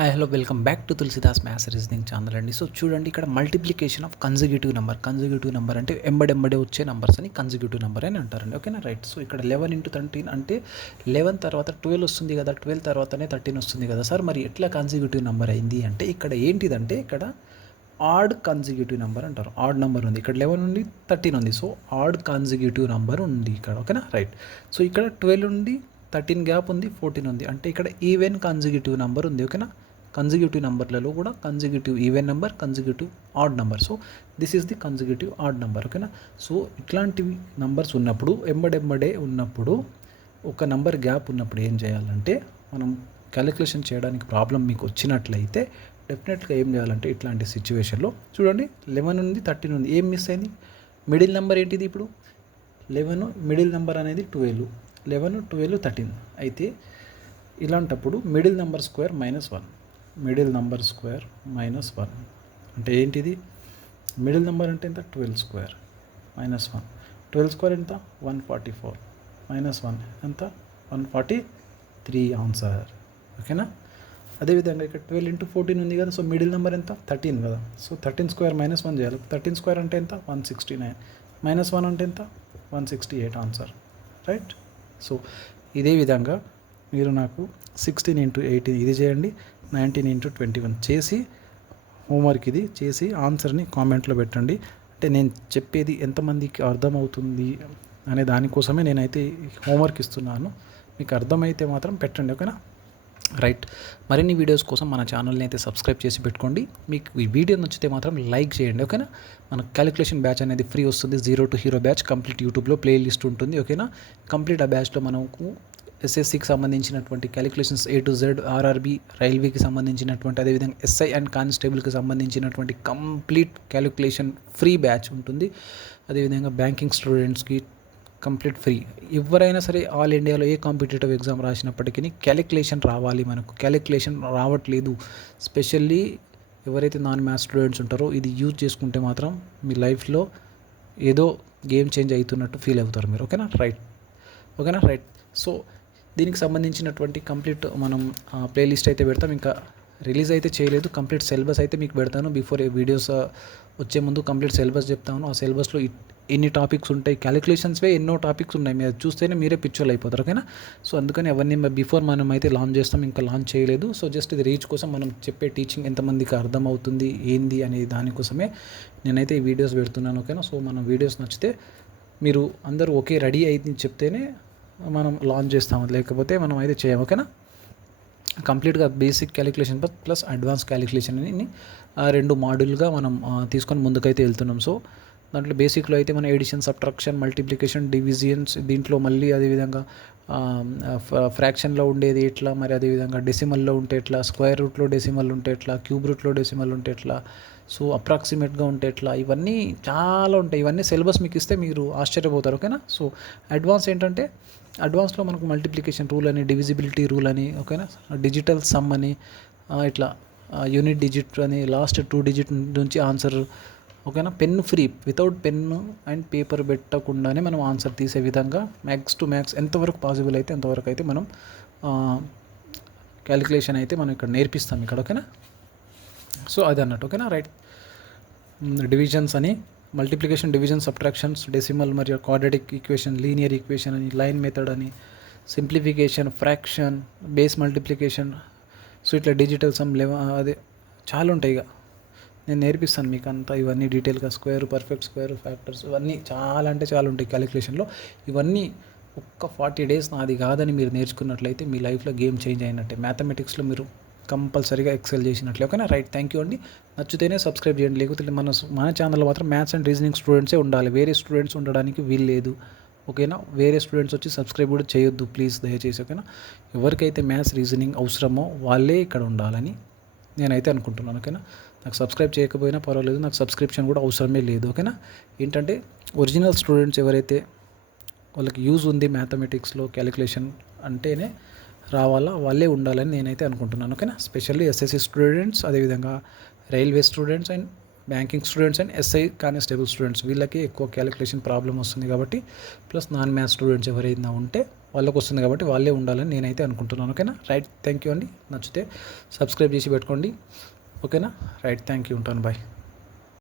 Hi hello welcome back to Tulasidas maths reasoning channel అండి. So చూడండి, ఇక్కడ మల్టిప్లికేషన్ ఆఫ్ కన్జిక్యూటివ్ నెంబర్ అంటే ఎంబడెంబడే వచ్చే నెంబర్స్ అని కన్జిక్యూటివ్ నెంబర్ అని అంటారండి. ఓకేనా, రైట్. సో ఇక్కడ 11 × 13 అంటే 11 తర్వాత 12 వస్తుంది కదా, 12 తర్వాతనే 13 వస్తుంది కదా సార్, మరి ఎట్లా కన్జిక్యూటివ్ నెంబర్ అయింది అంటే ఇక్కడ ఏంటిదంటే ఇక్కడ ఆడ్ కన్జిక్యూటివ్ నెంబర్ అంటారు. ఆడ్ నెంబర్ ఉంది ఇక్కడ, 11 నుండి 13 ఉంది. సో ఆడ్ కన్జిక్యూటివ్ నెంబర్ ఉంది ఇక్కడ. ఓకేనా, రైట్. సో ఇక్కడ 12 నుండి 13 గ్యాప్ ఉంది, 14 ఉంది, అంటే ఇక్కడ ఈవెన్ కన్జిక్యూటివ్ నెంబర్ ఉంది. ఓకేనా, కన్జిక్యూటివ్ నెంబర్లలో కూడా consecutive even number, consecutive odd number. So this is the consecutive odd number. ఓకేనా, సో ఇట్లాంటివి నెంబర్స్ ఉన్నప్పుడు ఎంబడెంబడే ఉన్నప్పుడు ఒక నెంబర్ గ్యాప్ ఉన్నప్పుడు ఏం చేయాలంటే మనం క్యాలిక్యులేషన్ చేయడానికి ప్రాబ్లం మీకు వచ్చినట్లయితే డెఫినెట్గా ఏం చేయాలంటే ఇట్లాంటి సిచ్యువేషన్లో చూడండి, 11 ఉంది, 13 ఉంది, ఏం మిస్ అయింది? మిడిల్ నెంబర్ ఏంటిది? ఇప్పుడు 11 మిడిల్ నెంబర్ అనేది 12, 11, 12, 13 అయితే ఇలాంటప్పుడు middle number square -1, middle number square -1 అంటే ఏంటిది? మిడిల్ నెంబర్ అంటే ఎంత? 12 స్క్వేర్ -1, 12 స్క్వేర్ ఎంత? 144, -1 ఎంత? 143 ఆన్సర్. ఓకేనా, అదేవిధంగా ఇక్కడ 12 × 14 ఉంది కదా, సో మిడిల్ నెంబర్ ఎంత? 13 కదా, సో 13 స్క్వేర్ -1 చేయాలి. 13 స్క్వేర్ అంటే ఎంత? 169, -1 అంటే ఎంత? 168 ఆన్సర్, రైట్. సో ఇదే విధంగా మీరు నాకు 16 × 18 ఇది చేయండి, 19 × 21 చేసి హోంవర్క్ ఇది చేసి ఆన్సర్ని కామెంట్లో పెట్టండి. అంటే నేను చెప్పేది ఎంతమందికి అర్థమవుతుంది అనే దానికోసమే నేనైతే హోంవర్క్ ఇస్తున్నాను. మీకు అర్థమైతే మాత్రం పెట్టండి. ఓకేనా, రైట్. మరిన్ని వీడియోస్ కోసం మన ఛానల్ని అయితే సబ్స్క్రైబ్ చేసి పెట్టుకోండి. మీకు ఈ వీడియో నచ్చితే మాత్రం లైక్ చేయండి. ఓకేనా, మన క్యాలిక్యులేషన్ బ్యాచ్ అనేది ఫ్రీ వస్తుంది, 0 to హీరో బ్యాచ్ కంప్లీట్ యూట్యూబ్లో ప్లే లిస్ట్ ఉంటుంది. ఓకేనా, కంప్లీట్ ఆ బ్యాచ్లో మనకు ఎస్ఎస్సికి సంబంధించినటువంటి calculations A to Z, RRB, రైల్వేకి సంబంధించినటువంటి, అదేవిధంగా ఎస్ఐ అండ్ కానిస్టేబుల్కి సంబంధించినటువంటి కంప్లీట్ క్యాలిక్యులేషన్ ఫ్రీ బ్యాచ్ ఉంటుంది. అదేవిధంగా బ్యాంకింగ్ స్టూడెంట్స్కి కంప్లీట్ ఫ్రీ. ఎవరైనా సరే ఆల్ ఇండియాలో ఏ కాంపిటేటివ్ ఎగ్జామ్ రాసినప్పటికీ క్యాలిక్యులేషన్ రావాలి. మనకు క్యాలిక్యులేషన్ రావట్లేదు. స్పెషల్లీ ఎవరైతే నాన్ మ్యాథ్స్ స్టూడెంట్స్ ఉంటారో ఇది యూజ్ చేసుకుంటే మాత్రం మీ లైఫ్లో ఏదో గేమ్ చేంజ్ అవుతున్నట్టు ఫీల్ అవుతారు మీరు. ఓకేనా, రైట్. ఓకేనా, రైట్. సో దీనికి సంబంధించినటువంటి కంప్లీట్ మనం ప్లేలిస్ట్ అయితే పెడతాం. ఇంకా రిలీజ్ అయితే చేయలేదు, కంప్లీట్ సిలబస్ అయితే మీకు పెడతాను. బిఫోర్ వీడియోస్ వచ్చే ముందు కంప్లీట్ సిలబస్ చెప్తాను. ఆ సిలబస్లో ఎన్ని టాపిక్స్ ఉంటాయి, క్యాలిక్యులేషన్స్వే ఎన్నో టాపిక్స్ ఉన్నాయి, మీరు చూస్తేనే మీరే పిక్చర్లు అయిపోతారు. ఓకేనా, సో అందుకని అవన్నీ బిఫోర్ మనం అయితే లాంచ్ చేస్తాం, ఇంకా లాంచ్ చేయలేదు. సో జస్ట్ ఇది రీచ్ కోసం మనం చెప్పే టీచింగ్ ఎంతమందికి అర్థమవుతుంది ఏంది అనే దానికోసమే నేనైతే ఈ వీడియోస్ పెడుతున్నాను. ఓకేనా, సో మనం వీడియోస్ నచ్చితే మీరు అందరూ ఓకే రెడీ అయితే చెప్తేనే మనం లాంచ్ చేస్తాము, లేకపోతే మనం అయితే చేయము. ఓకేనా, కంప్లీట్గా basic calculation plus advance calculation అని 2 మాడ్యూల్గా మనం తీసుకొని ముందుకైతే వెళ్తున్నాం. సో దాంట్లో బేసిక్లో అయితే మన ఎడిషన్, సబ్ట్రాక్షన్, మల్టిప్లికేషన్, డివిజన్స్, దీంట్లో మళ్ళీ అదేవిధంగా ఫ్రాక్షన్లో ఉండేది ఎట్లా, మరి అదేవిధంగా డెసిమల్లో ఉంటే ఎట్లా, స్క్వేర్ రూట్లో డెసిమల్ ఉంటే ఎట్లా, క్యూబ్ రూట్లో డెసిమల్ ఉంటే ఎట్లా, సో అప్రాక్సిమేట్గా ఉంటే ఎట్లా, ఇవన్నీ చాలా ఉంటాయి. ఇవన్నీ సిలబస్ మీకు ఇస్తే మీరు ఆశ్చర్యపోతారు. ఓకేనా, సో అడ్వాన్స్ ఏంటంటే అడ్వాన్స్లో మనకు మల్టిప్లికేషన్ రూల్ అని, డివిజిబిలిటీ రూల్ అని, ఓకేనా, డిజిటల్ సమ్ అని, ఇట్లా యూనిట్ డిజిట్ అని, లాస్ట్ 2 డిజిట్ నుంచి ఆన్సర్. ఓకేనా, pen free, without pen and paper పెట్టకుండానే మనం ఆన్సర్ తీసే విధంగా మ్యాక్స్ టు మ్యాక్స్ ఎంతవరకు పాసిబుల్ అయితే అంతవరకు అయితే మనం క్యాలిక్యులేషన్ అయితే మనం ఇక్కడ నేర్పిస్తాం ఇక్కడ. ఓకేనా, సో అది అన్నట్టు. ఓకేనా, రైట్. డివిజన్స్ అని, మల్టిప్లికేషన్, డివిజన్, సబ్ట్రాక్షన్స్, డెసిమల్ మరియు క్వాడ్రాటిక్ ఈక్వేషన్, లీనియర్ ఈక్వేషన్ అని, లైన్ మెథడ్ అని, simplification, fraction, base multiplication, so ఇట్లా డిజిటల్ సమ్ అదే చాలా ఉంటాయి. ఇక నేను నేర్పిస్తాను మీకు అంతా ఇవన్నీ డీటెయిల్గా, స్క్వేర్, పర్ఫెక్ట్ స్క్వేర్, ఫ్యాక్టర్స్, ఇవన్నీ చాలా అంటే చాలా ఉంటాయి క్యాలిక్యులేషన్లో. ఇవన్నీ ఒక్క 40 days నాది కాదని మీరు నేర్చుకున్నట్లయితే మీ లైఫ్లో గేమ్ చేంజ్ అయినట్టే. మ్యాథమెటిక్స్లో మీరు కంపల్సరీగా ఎక్సెల్ చేసినట్లే. ఓకేనా, రైట్. థ్యాంక్ యూ అండి. నచ్చితేనే సబ్స్క్రైబ్ చేయండి, లేకపోతే మన ఛానల్లో మాత్రం మ్యాథ్స్ అండ్ రీజనింగ్ స్టూడెంట్సే ఉండాలి, వేరే స్టూడెంట్స్ ఉండడానికి వీలు లేదు. ఓకేనా, వేరే స్టూడెంట్స్ వచ్చి సబ్స్క్రైబ్ కూడా చేయొద్దు ప్లీజ్, దయచేసి. ఓకేనా, ఎవరికైతే మ్యాథ్స్ రీజనింగ్ అవసరమో వాళ్ళే ఇక్కడ ఉండాలని నేనైతే అనుకుంటున్నాను. ఓకేనా, నాకు సబ్స్క్రైబ్ చేయకపోయినా పర్వాలేదు, నాకు సబ్స్క్రిప్షన్ కూడా అవసరమే లేదు. ఓకేనా, ఏంటంటే ఒరిజినల్ స్టూడెంట్స్ ఎవరైతే వాళ్ళకి యూజ్ ఉంది మ్యాథమెటిక్స్లో క్యాలిక్యులేషన్ అంటేనే రావాలా, వాళ్ళే ఉండాలని నేనైతే అనుకుంటున్నాను. ఓకేనా, స్పెషల్లీ ఎస్ఎస్సి స్టూడెంట్స్, అదేవిధంగా railway students and banking students and SI constable students వీళ్ళకి ఎక్కువ క్యాలిక్యులేషన్ ప్రాబ్లం వస్తుంది కాబట్టి, ప్లస్ నాన్ మ్యాథ్స్ స్టూడెంట్స్ ఎవరైనా ఉంటే వాళ్ళకి వస్తుంది కాబట్టి వాళ్ళే ఉండాలని నేనైతే అనుకుంటున్నాను. ఓకేనా, రైట్, థ్యాంక్ యూ అండి. నచ్చితే సబ్స్క్రైబ్ చేసి పెట్టుకోండి. ఓకేనా, రైట్, థ్యాంక్ యూ, ఉంటాను, బాయ్.